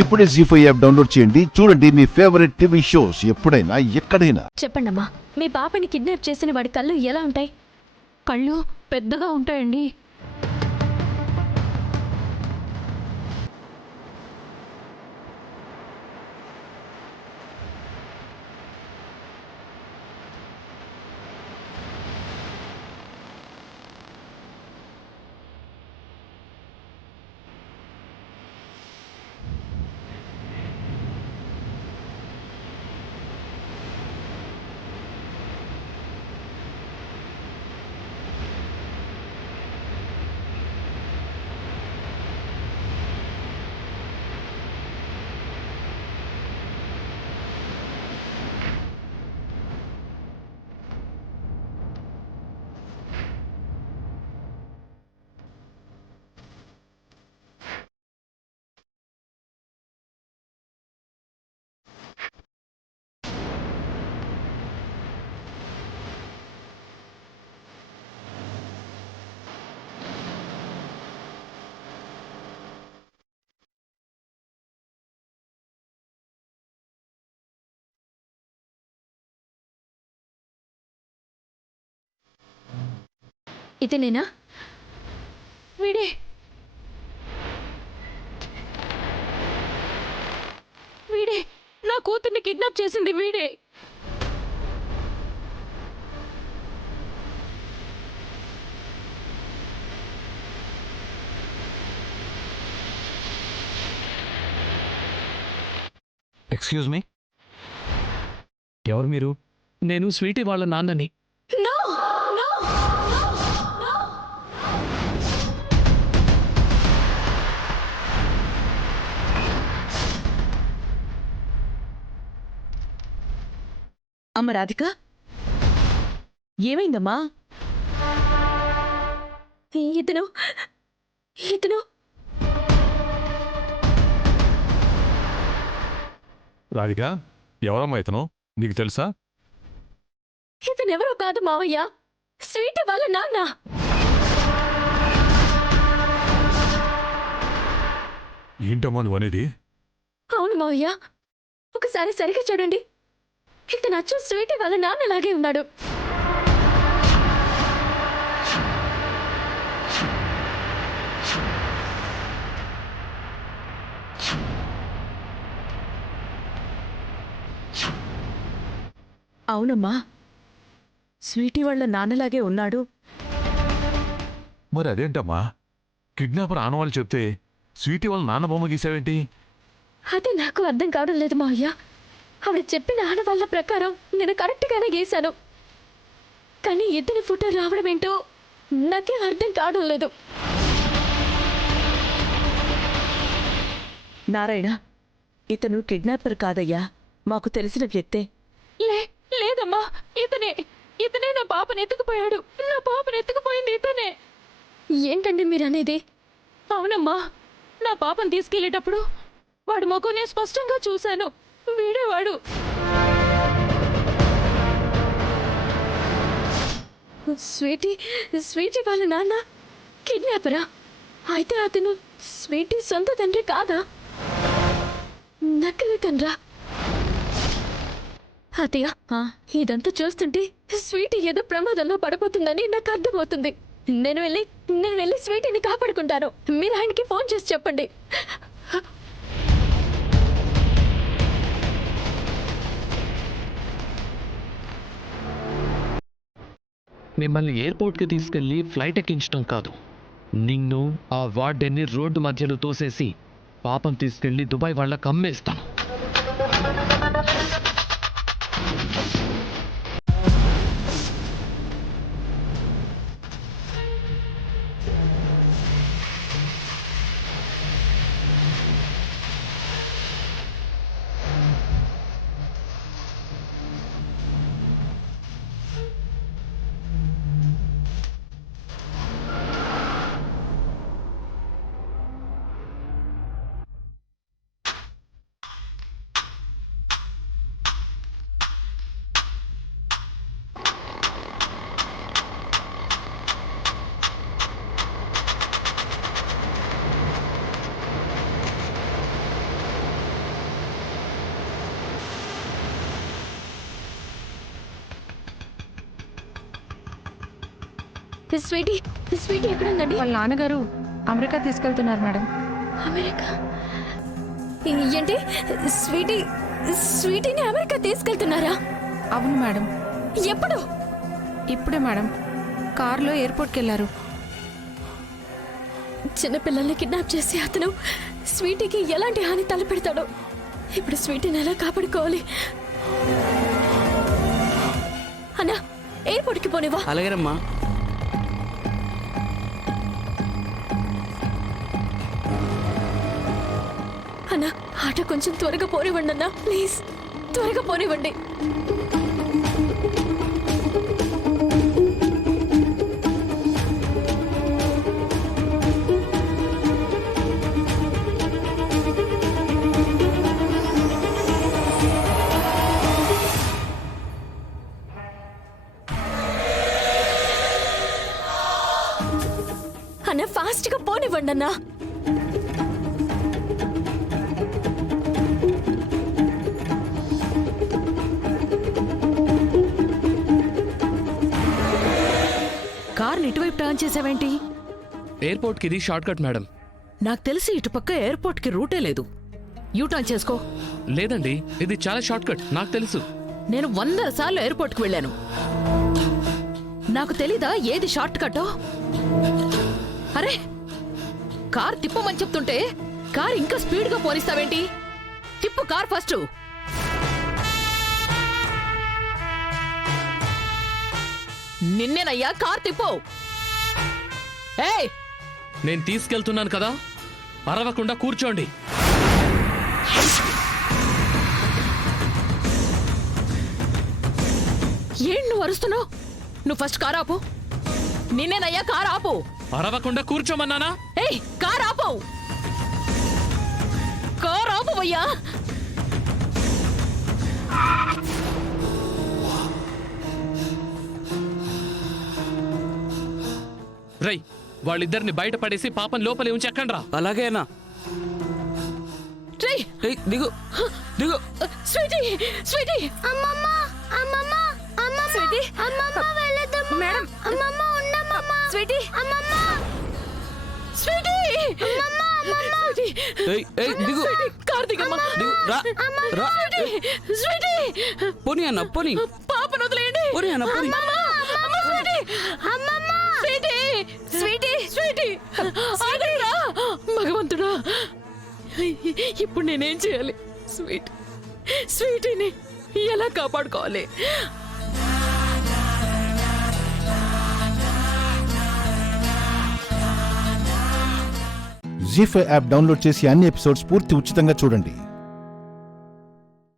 ఇప్పుడే జీ5 app download చేయండి. చూడండి మీ ఫేవరెట్ టీవీ షోస్ ఎప్పుడైనా ఎక్కడైనా. చెప్పండమ్మా, మీ పాపని కిడ్నాప్ చేసిన వాడి కళ్ళు ఎలా ఉంటాయి? కళ్ళు పెద్దగా ఉంటాయండి. ఇతనేనా? వీడే వీడే నా కూతుర్ని కిడ్నాప్ చేసింది వీడే. ఎక్స్క్యూజ్ మీ, ఎవరు మీరు? నేను స్వీటీ వాళ్ళ నాన్నని. నో నో అమ్మ రాధిక, ఏమైందమ్మా? ఇతను ఇతను రాధిక, ఎవరమ్మా ఇతను? నీకు తెలుసా? ఇతనెవరో కాదు మావయ్య, స్వీటీ వాళ్ళ నాన్న. ఏంటమ్మా నువ్వు అనేది? అవును మావయ్య, ఒకసారి సరిగ్గా చూడండి. ఇతను అచ్చు స్వీటీ వాళ్ళ నాన్నలాగే ఉన్నాడు. అవునమ్మా, స్వీటీ వాళ్ళ నాన్నలాగే ఉన్నాడు. మరి అదేంటమ్మా, కిడ్నాపర్ ఆనవాళ్ళు చెప్తే స్వీటీ వాళ్ళ నాన్న బొమ్మ గీసావేంటి? అదే నాకు అర్థం కావడం లేదు మావయ్య. ఆవిడ చెప్పిన ఆడవాళ్ళ ప్రకారం నేను కరెక్ట్గానే గీశాను, కానీ ఇతని ఫోటో రావడం ఏంటో నాకే అర్థం కావడం లేదు. నారాయణ, ఇతను కిడ్నాపర్ కాదయ్యా, మాకు తెలిసిన వ్యక్తే. లేదమ్మా, ఇతనే నా పాపని ఎత్తుకుపోయాడు. నా పాపని ఎత్తుకుపోయింది ఇతనే. ఏంటండి మీరు అనేది? అవునమ్మా, నా పాపని తీసుకెళ్లేటప్పుడు వాడు ముఖం నేను స్పష్టంగా చూశాను. వీడేవాడు. స్వీటీ వాళ్ళ నాన్న కిడ్నాపరా? అయితే అతను స్వీటీ సొంత తండ్రి కాదా? నక్కల తండ్రా? అతయ్య, ఇదంతా చూస్తుంటే స్వీటీ ఏదో ప్రమాదంలో పడిపోతుందని నాకు అర్థమవుతుంది. నేను వెళ్ళి స్వీటీని కాపాడుకుంటాను. మీరు ఆయనకి ఫోన్ చేసి చెప్పండి. మిమ్మల్ని ఎయిర్పోర్ట్కి తీసుకెళ్ళి ఫ్లైట్ ఎక్కించడం కాదు, నిన్ను ఆ వార్డెన్ని రోడ్డు మధ్యలో తోసేసి పాపం తీసుకెళ్ళి దుబాయ్ వాళ్ళకి అమ్మేస్తాను. స్వీటీ స్వీటీ ఎక్కడుందండి? వాళ్ళ నాన్నగారు అమెరికా తీసుకెళ్తున్నారు మేడం. అమెరికా ఏంటి? స్వీటీని అమెరికా తీసుకెళ్తున్నారా? అవును మేడం. ఎప్పుడు? ఇప్పుడే మేడం. కారులో ఎయిర్పోర్ట్కి వెళ్ళారు. చిన్నపిల్లల్ని కిడ్నాప్ చేసి అతను స్వీటీకి ఎలాంటి హాని తలపెడతాడో. ఇప్పుడు స్వీటీని ఎలా కాపాడుకోవాలి? అన్నా, ఎయిర్పోర్ట్కి పోనివా? అలాగేనమ్మా. అన్నా, ఆటో కొంచెం త్వరగా పోనివ్వండి అన్నా, ప్లీజ్ త్వరగా పోనివ్వండి. అన్నా, ఫాస్ట్ గా పోనివ్వండి అన్నా. కార్ని ఇటువైపు టర్న్ చేసావేంటి? ఎయిర్పోర్ట్కి ఇది షార్ట్ కట్ మేడం. నాకు తెలిసి ఇటుపక్క ఎయిర్పోర్ట్కి రూటే లేదు. యూ టర్న్ చేసుకో. లేదండి, ఇది చాలా షార్ట్ కట్, నాకు తెలుసు. నేను 100 సార్లు ఎయిర్పోర్ట్కి వెళ్ళాను. నాకు తెలీదా ఏది షార్ట్ కట్టో? అరే, కార్ తిప్పమని చెప్తుంటే కార్ ఇంకా స్పీడ్గా పోనిస్తావేంటి? తిప్పు కార్ ఫస్ట్. నిన్నేనయ్యా, కార్ తిప్పు. ఏయ్, నేను తీసుకెళ్తున్నాను కదా, అరవకుండా కూర్చోండి. ఏం నువ్వు అరుస్తున్నావు? నువ్వు ఫస్ట్ కార్ ఆపు. నిన్నేనయ్యా, కార్ ఆపు. అరవకుండా కూర్చోమన్నానా? ఏయ్, కార్ ఆపు. కార్ ఆపువయ్యా. రై, వాళ్ళిద్దరిని బయట పడేసి పాపం లోపలే ఉంచి ఎక్కండ్రా. అలాగేనా? రేయ్, దిగు దిగు. Sweetie, sweetie. అమ్మమ్మ, అమ్మమ్మ, అమ్మమ్మ, స్వీటీ, అమ్మమ్మ వెళ్ళొద్దమ్మ. మేడం, అమ్మమ్మ ఉండమ్మమ్మ. స్వీటీ, అమ్మమ్మ, స్వీటీ, అమ్మమ్మ, అమ్మమ్మ, స్వీటీ. దిగు. కార్ దిగమ్మా. దిగు. రా రా. స్వీటీ, పోనీ అన్న, పోనీ. పాపను వదిలేయండి. పోనీ అన్న, పోనీ. అమ్మమ్మ, స్వీటీ, అమ్మమ్మ, స్వీటీ, స్వీటీ, స్వీటీ. ఆగండిరా. భగవంతుడా, ఇప్పుడు నేనేం చేయాలి? స్వీటీని ఎలా కాపాడుకోవాలి? జీ5 యాప్ డౌన్లోడ్ చేసి అన్ని ఎపిసోడ్స్ పూర్తి ఉచితంగా చూడండి.